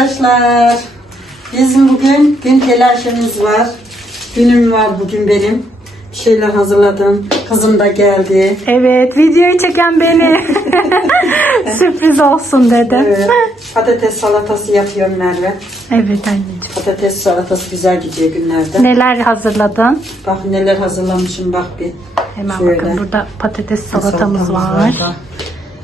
Arkadaşlar bizim bugün gün telaşımız var. Günüm var bugün benim. Bir şeyler hazırladım. Kızım da geldi. Evet, videoyu çeken beni. Sürpriz olsun dedim. Evet. Patates salatası yapıyorum Merve. Evet anneciğim. Patates salatası güzel gidiyor günlerde. Neler hazırladın? Bak neler hazırlamışım bak bir. Hemen Şöyle. bakın burada patates salatamız var. Burada,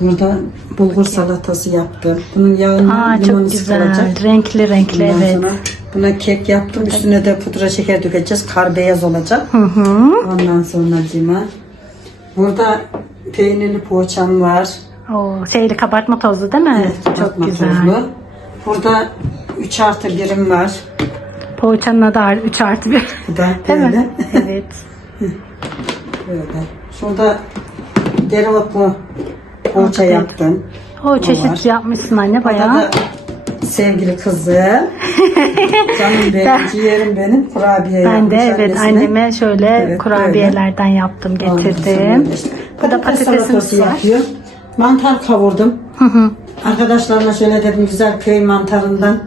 burada bulgur salatası yaptım. Bunun yağını Aa limonu çok güzel. sıkılacak. Renkli renkli Ondan evet. sonra buna kek yaptım. Üstüne de pudra şeker dökeceğiz. Kar beyaz olacak. Hı hı. Ondan sonra cima. Burada peynirli poğaçam var. O şeyli kabartma tozu değil mi? Evet, çok güzel. tozlu. Burada 3 artı birim var. Poğaçanın adı 3 artı 1. Bu da Değil böyle. mi? evet. böyle. Şurada dereotlu poğaça yaptım. O çeşit var. yapmışsın anne Burada bayağı. da sevgili kızım. Canım benim, ciğerim benim. Kurabiye Ben de evet annesine. anneme şöyle Evet, kurabiyelerden yaptım Ondan sonra getirdim. Bu da patates patatesimiz var. yapıyor. Mantar kavurdum. Hı hı. Arkadaşlarıma şöyle dedim güzel köy mantarından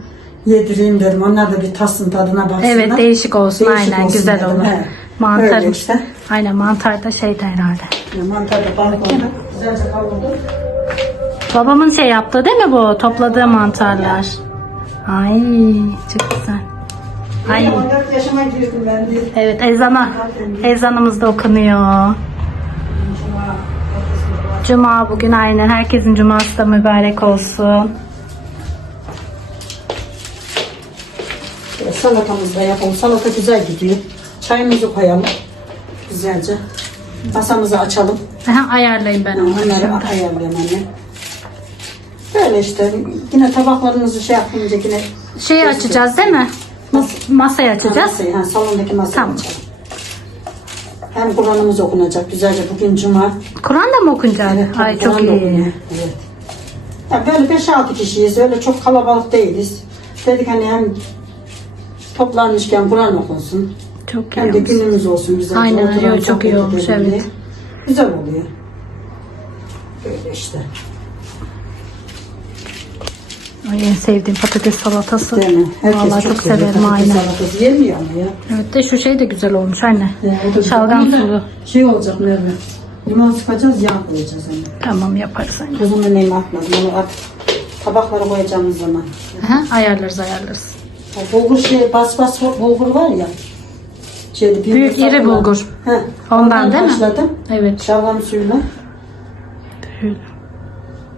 yedireyim dedim. Onlar da bir tasın tadına baksınlar. Evet değişik olsun Değişik aynen olsun güzel dedim, olur. Mantar Öyle işte. Aynen mantar da şeydi herhalde. Balkonda güzelce kavurdum. Babamın şey yaptığı değil mi bu? Topladığı mantarlar. Ay çok güzel. Ay. 14 yaşıma girdim ben de. Evet ezana. Ezanımız da okunuyor. Cuma bugün aynen. Herkesin cuması da mübarek olsun. Salatamızı da yapalım. Salata güzel gidiyor. Çayımızı koyalım. Güzelce. Masamızı açalım. Aha, ayarlayın ben onu. Onları ayarlayalım anne. Böyle işte yine tabaklarımızı şey yapınca yine Şeyi açacağız değil mi? Mas- Masayı açacağız. Masayı, ha, salondaki masayı Tamam. açalım. Hem Kur'an'ımız okunacak güzelce bugün cuma. Kur'an da mı okunacak? Evet, Ay Kur'an çok da iyi. okunuyor, Evet. Ya böyle 5-6 kişiyiz. Öyle çok kalabalık değiliz. Dedik hani hem toplanmışken Kur'an okunsun. Çok iyi. Hem de olmuş. günümüz olsun güzel. Aynen, Oturalım, çok iyi sohbet olmuş, edelim evet. diye. Güzel oluyor. Böyle işte. Ay, en sevdiğim patates salatası. Değil mi? Herkes Vallahi çok, seviyor. severim Patates aynen. Salatası yemiyor ama ya. Evet de şu şey de güzel olmuş anne. Ya, o da güzel. Şalgam da sulu. Şey olacak Merve. Limon sıkacağız, yağ koyacağız hani. Tamam yaparız anne. Tuzunu neyimi atmadım. Onu at. Tabaklara koyacağımız zaman. Aha, ayarlarız ayarlarız. O bulgur şey bas bas bulgur var ya. Şeyde bir Büyük, iri bulgur. Heh, Ondan değil mi? haşladım. Evet. Şalgam suyuyla. Böyle.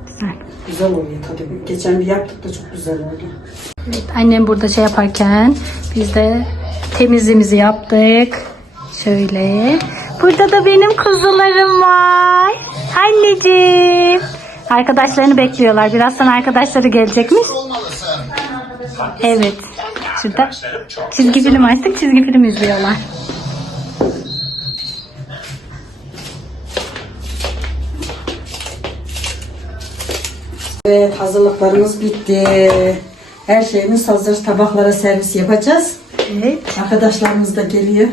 Güzel. Güzel oluyor tabii. Geçen bir yaptık da çok güzel oldu. Evet, annem burada şey yaparken biz de temizliğimizi yaptık. Şöyle. Burada da benim kuzularım var. Anneciğim. Arkadaşlarını bekliyorlar. Birazdan arkadaşları gelecekmiş. Evet. Şurada çizgi film açtık. Çizgi film izliyorlar. Evet hazırlıklarımız bitti. Her şeyimiz hazır. Tabaklara servis yapacağız. Evet. Arkadaşlarımız da geliyor.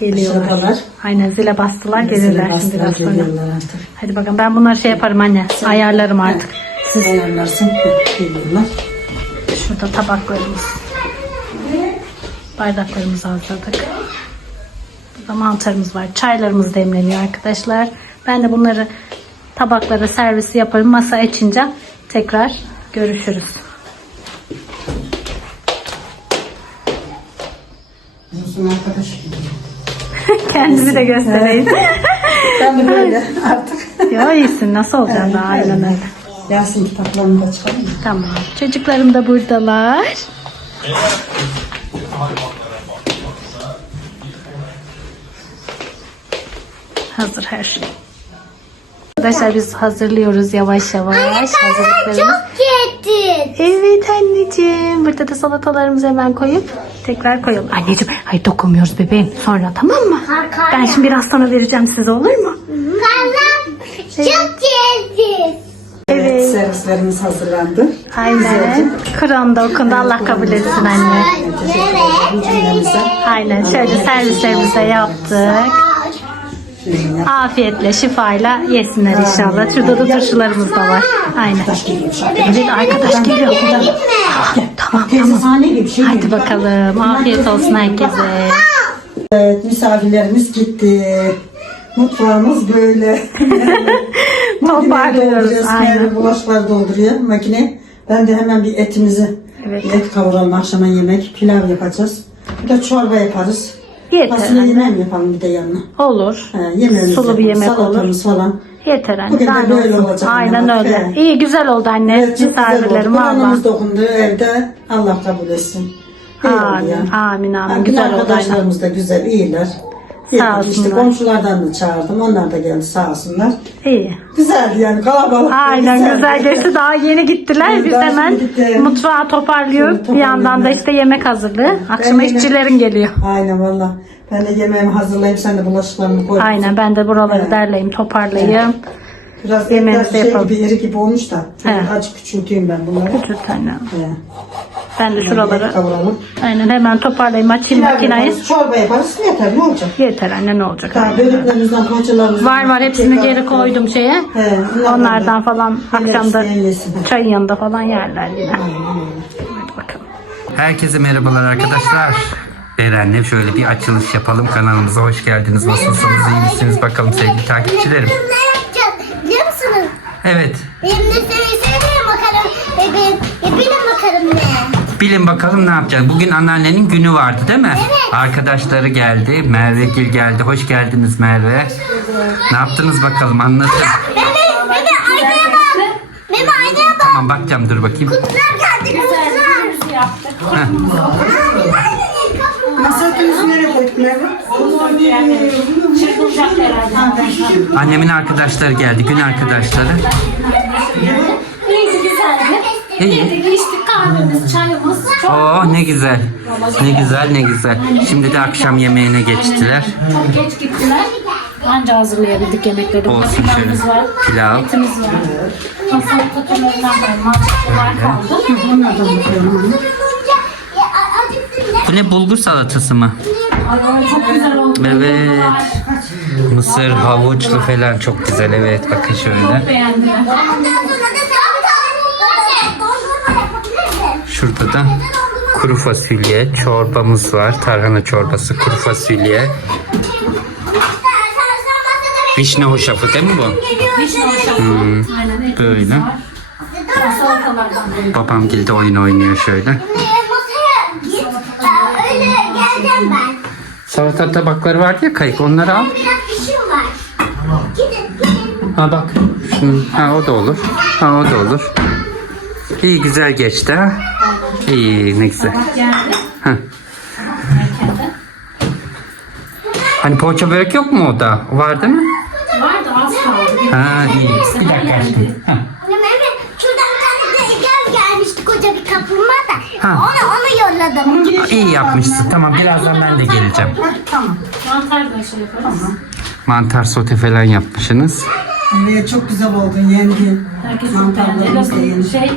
Geliyorlar. Aşağıdalar. Aynen zile bastılar. Zile Gelirler şimdi bastılar, sonra. geliyorlar artık. Hadi bakalım ben bunları şey yaparım anne. Ayarlarım artık. Siz ayarlarsın. Geliyorlar. Şurada tabaklarımız. Bardaklarımızı hazırladık. Burada mantarımız var. Çaylarımız demleniyor arkadaşlar. Ben de bunları tabaklara servisi yaparım. Masa açınca tekrar görüşürüz. Kendimi de göstereyim. Ben de böyle artık. ya iyisin. Nasıl olacaksın daha aynen öyle. Yasin kitaplarını da çıkarayım. mı? Tamam. Çocuklarım da buradalar. Hazır her şey. Arkadaşlar biz hazırlıyoruz yavaş yavaş hazırlıklarımız. yedin. Evet anneciğim. Burada da salatalarımızı hemen koyup tekrar koyalım. Anneciğim hayır dokunmuyoruz bebeğim. Sonra tamam mı? Ben şimdi biraz sonra vereceğim size olur mu? Kalam çok yedin. Evet. Servislerimiz hazırlandı. Aynen. Kur'an da okundu. Allah kabul etsin anne. Aynen şöyle servislerimizi de yaptık. Afiyetle, şifayla yesinler inşallah. Şurada da turşularımız da var. Aynen. Geliyor. Evet arkadaş geliyor. Gitme. Tamam. Bir şey Hadi bakalım. Afiyet olsun herkese. Evet misafirlerimiz gitti. Mutfağımız böyle. Toparlıyoruz. Aynen. Bulaşıkları dolduruyor makine. Ben de hemen bir etimizi Evet. et kavuralım akşama yemek. Pilav yapacağız. Bir de çorba yaparız. Yeter. Fasulye anne. yemeği mi yapalım bir de yanına? Olur. He, yemeğimizi Sulu bir yemek olur. salatamız falan. Yeter anne. Bugün de böyle olsun? olacak Aynen anne, öyle. he. İyi güzel oldu anne. Evet, oldu. Misafirlerim valla. Kur'an'ımız da okundu evde. Allah kabul etsin. İyi oldu Amin, ya. amin, amin. Ha, Güzel oldu Arkadaşlarımız da güzel, iyiler. Sağ İyi, İşte olsunlar. komşulardan da çağırdım. Onlar da geldi sağ olsunlar. İyi. Güzeldi yani kalabalık. Aynen güzel geçti. Daha yeni gittiler. Evet, Biz daha hemen gitti. mutfağı toparlıyoruz. Bir yandan da işte yemek hazırlığı. Akşama işçilerin geliyor. Aynen valla. Ben de yemeğimi hazırlayayım. Sen de bulaşıklarını koy. Aynen ben de buraları Evet. derleyeyim, toparlayayım. Biraz Yemeğimizi şey yapalım. gibi iri gibi olmuş da. Evet. Azıcık küçülteyim ben bunları. Küçük anne. He. Ben de şuraları kavuralım. aynen hemen toparlayayım, açayım Pilav makinayı. yaparız, çorba yaparız. Yeter ne olacak? Yeter anne ne olacak? Daha böreklerimizden, poğaçalarımızdan. Var var hepsini geri koydum şeye. He, onlardan Onlardan da. falan Neler akşamda yesin. çayın yanında falan yerler yine. Hadi bakalım. Herkese merhabalar arkadaşlar. Eren'le şöyle bir açılış yapalım. Kanalımıza hoş geldiniz. Nasılsınız? iyi misiniz? Bakalım sevgili takipçilerim. Bugün ne yapacağız biliyor musunuz? Evet. Benim de seni seveyim bakalım. Benim, e, bilin bakalım ne? Bilin bakalım ne yapacağız. Bugün anneannenin günü vardı değil mi? Evet. Arkadaşları geldi. Merve Gül geldi. Hoş geldiniz Merve. Ne yaptınız bakalım anlatın. Meme, meme aynaya bak. Meme aynaya bak. Tamam bakacağım dur bakayım. Kutular geldi kutular. Masa ütümüzü nereye koyduk Merve? Annemin arkadaşları geldi. Gün arkadaşları. Yedik içtik kahvemiz, çayımız. Çok, Oh ne güzel. Ne güzel ne güzel. Şimdi de akşam yemeğine geçtiler. çok geç gittiler. Anca hazırlayabildik yemekleri. Olsun Pilavımız şöyle. var. Pilav. Etimiz var. Masalık takımlarından var. Mantıklılar kaldı. Da. Bu ne bulgur salatası mı? Ay, çok güzel oldu. Evet. Mısır, havuçlu falan çok güzel. Evet bakın şöyle. Beğendiler. Şurada da kuru fasulye çorbamız var. Tarhana çorbası, kuru fasulye. Vişne hoşafı değil mi bu? Vişne hoşafı. Etimiz Böyle. var. Babam de oyun oynuyor şöyle. Salata tabakları vardı ya kayık onları al. Var. Ha bak. Şunu, ha o da olur. Ha o da olur. İyi güzel geçti ha. İyi ne güzel. Erkenden. Hani poğaça börek yok mu o da? Var değil mi? Vardı az kaldı. Ha iyi. Bir dakika göz gelmişti koca bir kaplumbağa da. Ha. Onu onu yolladım. İyi yapmışsın. Tamam birazdan ben de geleceğim. Tamam. Mantar da şey yaparız. Mantar sote falan yapmışsınız. Evet çok güzel oldu yendi. Herkesin beğendi. Mantarlarımız da Biraz yendi. şey,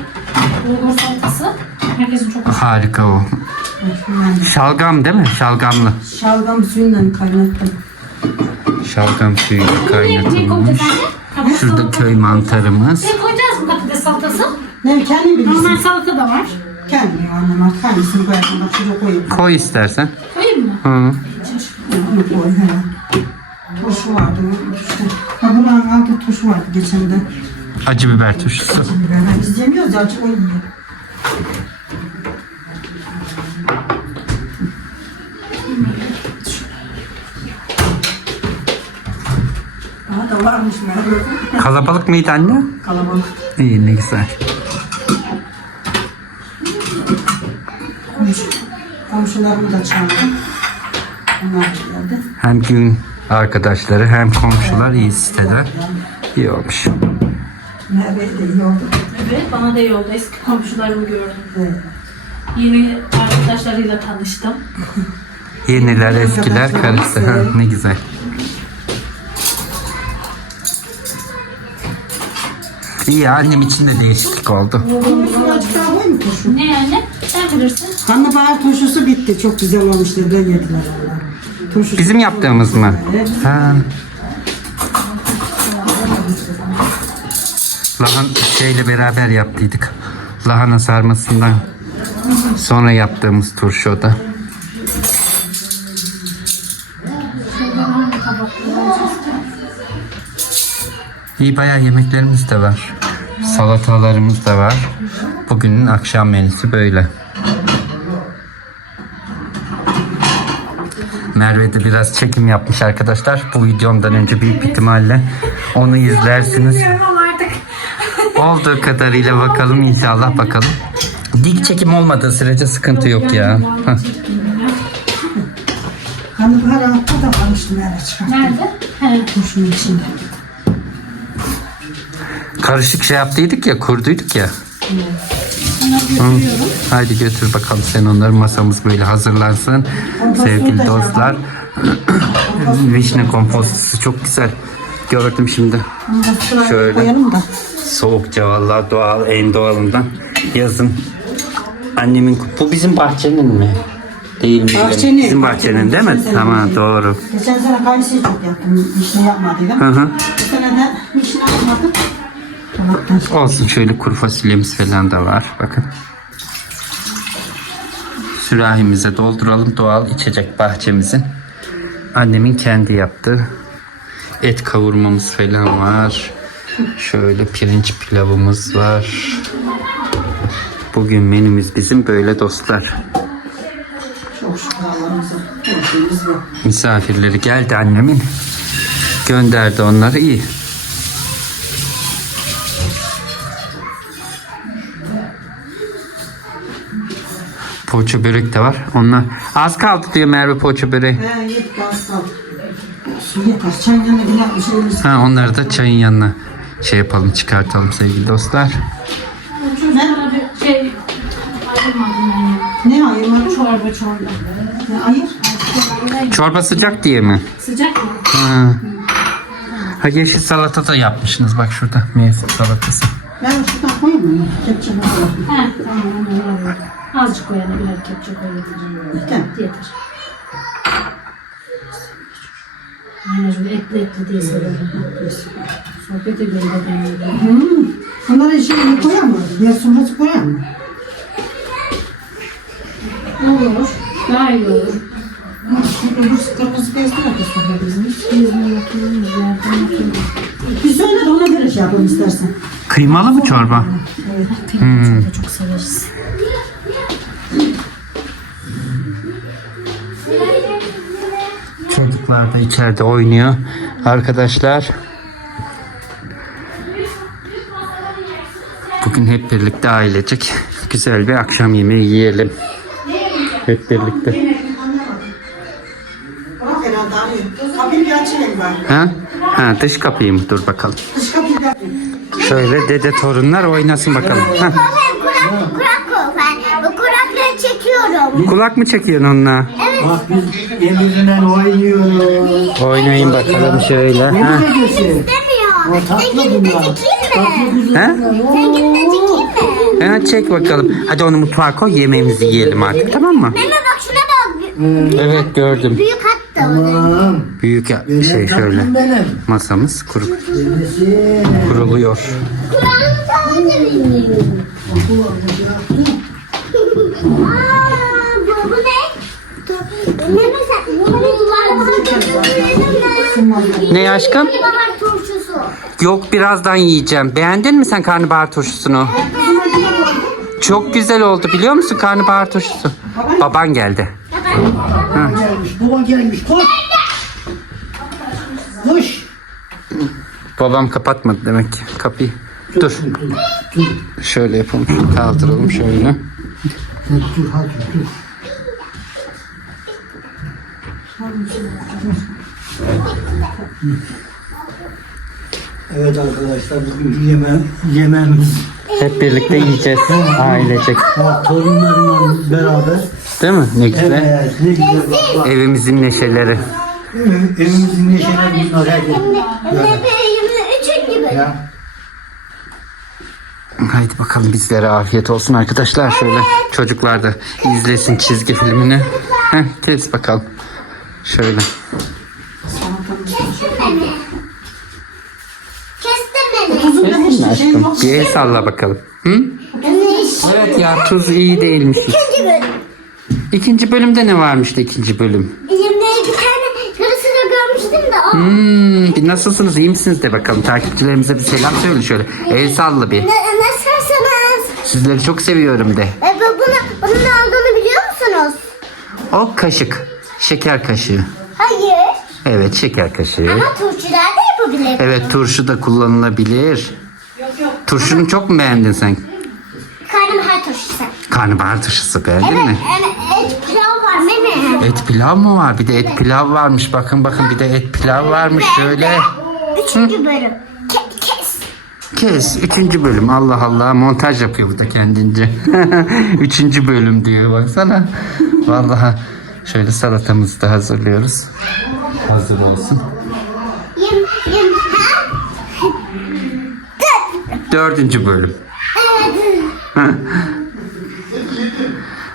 bulgur salatası. Herkesin çok Harika o. Şalgam değil mi? Şalgamlı. Şalgam suyundan kaynattım. Şalgam suyu kaynatılmış. Şurada köy mantarımız. Ne koyacağız mı patates salatası? Ne kendim Normal bilirsin. salata da var. Kendim annem artık hangisini koyarsın bak şuraya koyayım. Koy istersen. Koyayım mı? Hı. Onu koy he. Turşu vardı. işte. Ha buranın altı turşu vardı geçen de. Acı biber turşusu. Biberler biz yemiyoruz ya açık o Kalabalık mıydı anne? Kalabalık. İyi ne güzel. Komşu, komşularımı da çağırdım. Onlar da geldi. Hem gün arkadaşları hem komşular iyi siteler. İyi olmuş. Merve'ye de iyi oldu. Evet bana da iyi oldu. Eski komşularımı gördüm. Evet. Yeni arkadaşlarıyla tanıştım. Yeniler eskiler karıştı. Ha, ne güzel. İyi annem için de değişiklik oldu. Ne yani? Sen bilirsin. Karnabahar turşusu bitti. Çok güzel olmuş dediler yediler. Turşusu. Bizim yaptığımız mı? Evet. Ha. Lahan şeyle beraber yaptıydık. Lahana sarmasından Sonra yaptığımız turşu o da. İyi bayağı yemeklerimiz de var. Salatalarımız da var. Bugünün akşam menüsü böyle. Merve de biraz çekim yapmış arkadaşlar. Bu videomdan önce büyük ihtimalle onu izlersiniz. Olduğu kadarıyla bakalım inşallah bakalım. Dik çekim olmadığı sürece sıkıntı yok ya. Hah. Hani bu haratta da çıkarttım. Nerede? He. Turşunun içinde. Karışık şey yaptıydık ya, kurduyduk ya. Hı. Haydi götür bakalım sen onları masamız böyle hazırlansın. Sevgili dostlar. Vişne kompostosu çok güzel. Gördüm şimdi. Şöyle. Soğukça vallahi doğal en doğalından yazın. Annemin bu bizim bahçenin mi? Değil mi? Bahçenin. Bizim bahçenin değil mi? Tamam doğru. Geçen sene kayısıyı çok yaptım. Vişne yapmadıydım. Hı hı. Bu sene de vişne yapmadım. Olsun şöyle kuru fasulyemiz falan da var. Bakın. Sürahimize dolduralım doğal içecek bahçemizin. Annemin kendi yaptığı et kavurmamız falan var. Şöyle pirinç pilavımız var. Bugün menümüz bizim böyle dostlar. Çok şükür Allah'ımıza. Misafirleri geldi annemin. Gönderdi onları iyi. Poğaça börek de var. Onlar az kaldı diyor Merve poğaça böreği. He yedik az kaldı. Su yeter. Çayın yanına bile bir şeyimiz. Ha onları da çayın yanına şey yapalım çıkartalım sevgili dostlar. Bir şey ayırmadım ben ya. Ne. Çorba çorba. Ne ayır? Çorba sıcak diye mi? Sıcak mı? Ha. Ha yeşil salata da yapmışsınız bak şurada mevsim salatası. Ben şuradan koyayım mı? He tamam. Azıcık koyalım birer kepçe koyalım. Yeter. Yeter. Aynen şöyle etli etli diye severim. Sohbet ediyorum dedemle. Hmm. Bunları işe koyar mı? Diğer sonrası koyar mı? Olur. Daha iyi olur. Öbür kırmızı bezde de sonra bizim. Bizimle otururuz yerden otururuz. Bir söyle de ona göre şey yapalım istersen. Kıymalı mı çorba? Pirinç de çok severiz. Çocuklar da içeride oynuyor. Arkadaşlar. Bugün hep birlikte ailecek güzel bir akşam yemeği yiyelim. Hep birlikte. Ha? Ha dış kapıyı mı? Dur bakalım. Şöyle dede torunlar oynasın bakalım. Ha. Ol ben. Bu kurakları çekiyorum. Kulak mı çekiyorsun onunla? Bak biz emirle oynuyoruz. Oynayın bakalım şöyle. Ha. Dedesi. O tatlı bunlar. çekeyim mi? Ha? Ha, çek bakalım. Hadi onu mutfağa koy yemeğimizi yiyelim artık tamam mı? Meme bak şuna bak. Evet gördüm. Büyük hatta o. Tamam. Büyük ya- Benim şey şöyle. tatlım benim. Masamız kuru, Dedesi. kuruluyor. Kulağını sadece benim. Aa, Ne aşkım? Bahar turşusu. Yok birazdan yiyeceğim. Beğendin mi sen karnabahar turşusunu? Çok güzel oldu biliyor musun karnabahar turşusu? Baban geldi. Gelmiş. Baba gelmiş. Koş. Koş. Babam kapatmadı demek ki kapıyı. Dur. Şöyle yapalım. Kaldıralım şöyle. Dur hadi dur. Evet arkadaşlar bugün yeme yemeğimiz Hep birlikte yiyeceğiz ailecek. bak, torunlarla beraber. Değil mi? Ne güzel. Evet ne güzel bak. Evimizin neşeleri. Ev- Evimizin neşeler bunlar. Meme üçün gibi. Ya. Haydi bakalım bizlere afiyet olsun arkadaşlar. Şöyle çocuklar da izlesin çizgi filmini. Heh, kes bakalım. Şöyle. Kestin beni. Tuzun da Kesin mi şey aşkım? Bir el salla bakalım. Hı? Evet ya tuz iyi değilmiş. İkinci bölüm. İkinci bölümde ne varmıştı ikinci bölüm? Elimde bir tane karısı da görmüştüm de o. Hmm, nasılsınız iyi misiniz de bakalım takipçilerimize bir selam söyle şöyle. El salla bir. Ne, nasılsınız? Sizleri çok seviyorum de. E, bu, bunu, bunun ne olduğunu biliyor musunuz? O kaşık. Şeker kaşığı. Hayır. Evet şeker kaşığı. Ama turşular da yapabilir. Evet turşu da kullanılabilir. Turşunu çok mu beğendin sen? Karnabahar turşusu. Karnabahar turşusu beğendin Evet, mi? evet, et pilav var değil mi? Et pilav mı var? Bir de et pilav varmış. Bakın bakın bir de et pilav varmış şöyle. Üçüncü bölüm. Ke- kes. Kes. Üçüncü bölüm. Allah Allah. Montaj yapıyor burada kendince. Üçüncü bölüm diyor. Baksana. Vallahi şöyle salatamızı da hazırlıyoruz. Hazır olsun. Dördüncü bölüm.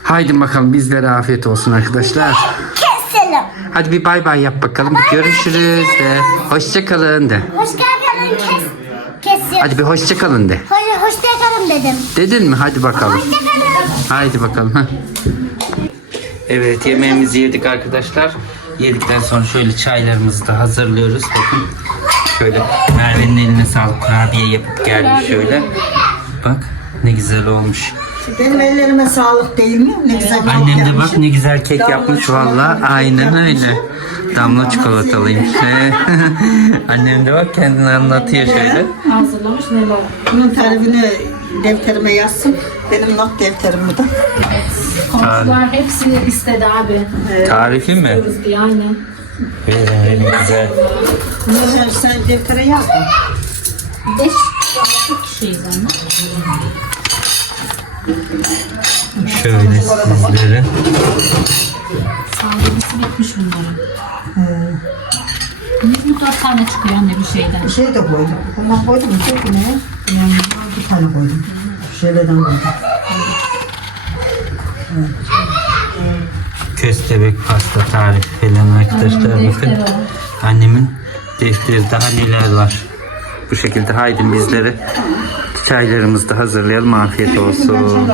Haydi bakalım bizlere afiyet olsun arkadaşlar. Keselim. Hadi bir bay bay yap bakalım. Görüşürüz de. Hoşça kalın de. Hoş geldin kes. Kes. Hadi bir hoşça kalın de. Hoş, hoşçakalın dedim. Dedin mi? Hadi bakalım. Hoşçakalın. Haydi bakalım. Evet yemeğimizi yedik arkadaşlar. Yedikten sonra şöyle çaylarımızı da hazırlıyoruz. Bakın şöyle Merve'nin eline sağlık kurabiye yapıp gelmiş şöyle. Bak ne güzel olmuş. Benim ellerime sağlık değil mi? Ne güzel kek Annem de bak ne güzel kek yapmış valla. Aynen öyle. Damla çikolatalıymış. Annem de bak kendini anlatıyor şöyle. Hazırlamış neler. Bunun tarifini defterime yazsın. Benim not defterim bu da. Komşular hepsi istedi abi. Tarifi mi? Diyoruz diye aynen. Verin verin güzel. Sen, sen deftere da. Beş altı kişiyiz anne. Şöyle sizlere. Sağlıklısı bitmiş bunların. Biz dört tane çıkıyor anne bir şeyden. Şey de koydum. Bundan koydum. Çok ne? Yani bir tane koydum. Şeylerden koydum. Köstebek pasta falan arkadaşlar bakın. Annemin defteri daha neler var. Bu şekilde haydi bizlere çaylarımızı da hazırlayalım afiyet olsun.